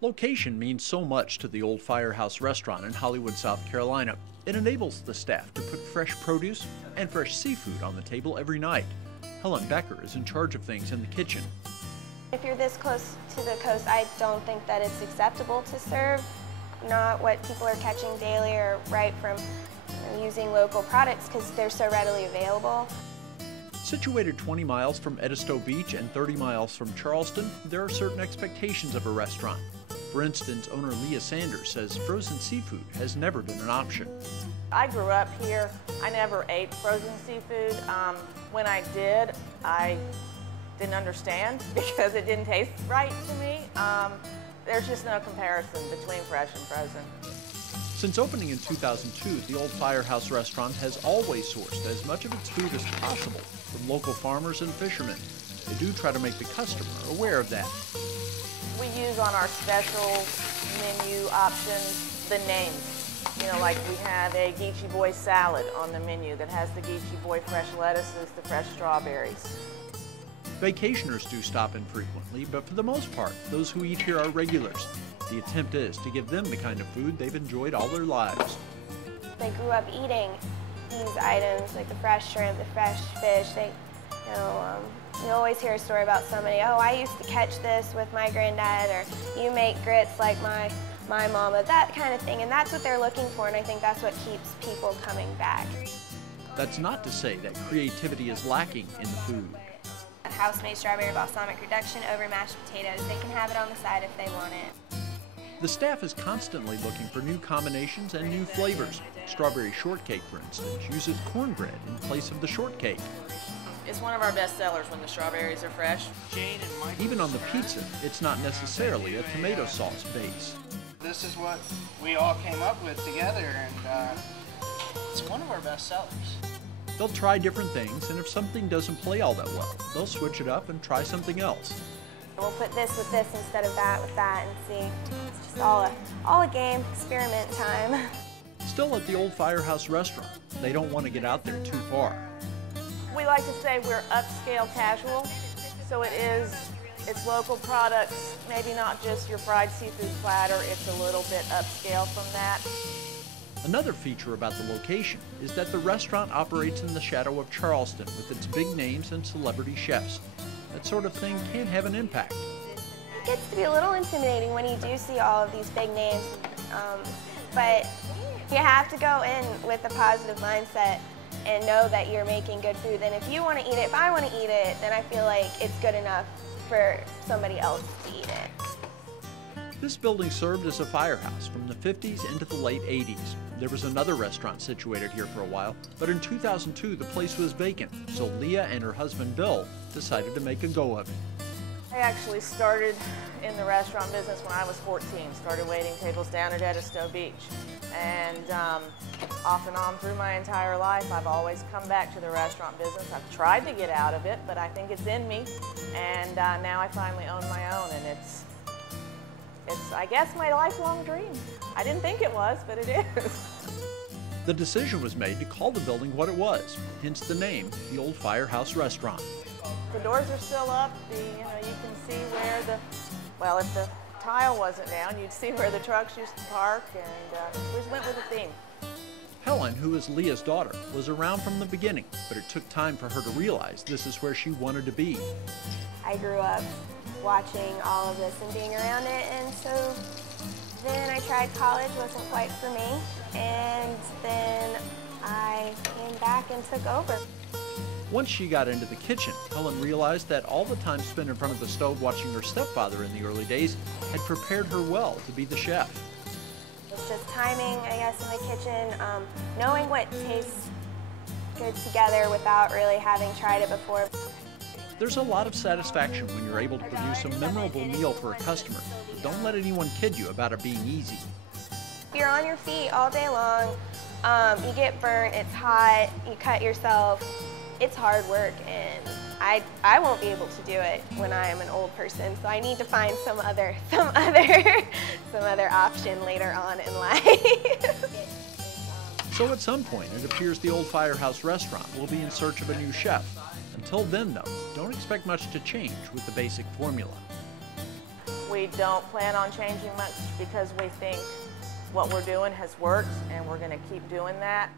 Location means so much to the Old Firehouse Restaurant in Hollywood, South Carolina. It enables the staff to put fresh produce and fresh seafood on the table every night. Helen Becker is in charge of things in the kitchen. If you're this close to the coast, I don't think that it's acceptable to serve not what people are catching daily or right from using local products because they're so readily available. Situated 20 miles from Edisto Beach and 30 miles from Charleston, there are certain expectations of a restaurant. For instance, owner Leah Sanders says frozen seafood has never been an option. I grew up here. I never ate frozen seafood. When I did, I didn't understand because it didn't taste right to me. There's just no comparison between fresh and frozen. Since opening in 2002, the Old Firehouse Restaurant has always sourced as much of its food as possible from local farmers and fishermen. They do try to make the customer aware of that. We use on our special menu options the names. You know, like we have a Geechee Boy salad on the menu that has the Geechee Boy fresh lettuces, the fresh strawberries. Vacationers do stop in frequently, but for the most part, those who eat here are regulars. The attempt is to give them the kind of food they've enjoyed all their lives. They grew up eating these items, like the fresh shrimp, the fresh fish. You always hear a story about somebody, oh, I used to catch this with my granddad, or you make grits like my mama, that kind of thing. And that's what they're looking for, and I think that's what keeps people coming back. That's not to say that creativity is lacking in the food. House-made strawberry balsamic reduction over mashed potatoes. They can have it on the side if they want it. The staff is constantly looking for new combinations and new flavors. Strawberry shortcake, for instance, uses cornbread in place of the shortcake. It's one of our best sellers when the strawberries are fresh. Even on the pizza, it's not necessarily a tomato sauce base. This is what we all came up with together, and it's one of our best sellers. They'll try different things, and if something doesn't play all that well, they'll switch it up and try something else. We'll put this with this instead of that with that and see. It's just all a game, experiment time. Still at the Old Firehouse Restaurant, they don't want to get out there too far. We like to say we're upscale casual, so it's local products, maybe not just your fried seafood platter, it's a little bit upscale from that. Another feature about the location is that the restaurant operates in the shadow of Charleston with its big names and celebrity chefs. That sort of thing can have an impact. It gets to be a little intimidating when you do see all of these big names, but you have to go in with a positive mindset and know that you're making good food. And if you want to eat it, if I want to eat it, then I feel like it's good enough for somebody else to eat it. This building served as a firehouse from the 50s into the late 80s. There was another restaurant situated here for a while, but in 2002 the place was vacant, so Leah and her husband Bill decided to make a go of it. I actually started in the restaurant business when I was 14, started waiting tables down at Edisto Beach. And off and on through my entire life, I've always come back to the restaurant business. I've tried to get out of it, but I think it's in me. And now I finally own my own, and it's I guess, my lifelong dream. I didn't think it was, but it is. The decision was made to call the building what it was, hence the name, the Old Firehouse Restaurant. The doors are still up. You can see where well, if the tile wasn't down, you'd see where the trucks used to park, and we just went with the theme. Helen, who is Leah's daughter, was around from the beginning, but it took time for her to realize this is where she wanted to be. I grew up watching all of this and being around it, and so then I tried college, wasn't quite for me, and then I came back and took over. Once she got into the kitchen, Helen realized that all the time spent in front of the stove watching her stepfather in the early days had prepared her well to be the chef. It's just timing, I guess, in the kitchen, knowing what tastes good together without really having tried it before. There's a lot of satisfaction when you're able to produce a memorable meal for a customer. But don't let anyone kid you about it being easy. You're on your feet all day long, you get burnt, it's hot, you cut yourself. It's hard work, and I won't be able to do it when I am an old person, so I need to find some other option later on in life. So at some point, it appears the Old Firehouse Restaurant will be in search of a new chef. Until then, though, don't expect much to change with the basic formula. We don't plan on changing much because we think what we're doing has worked and we're going to keep doing that.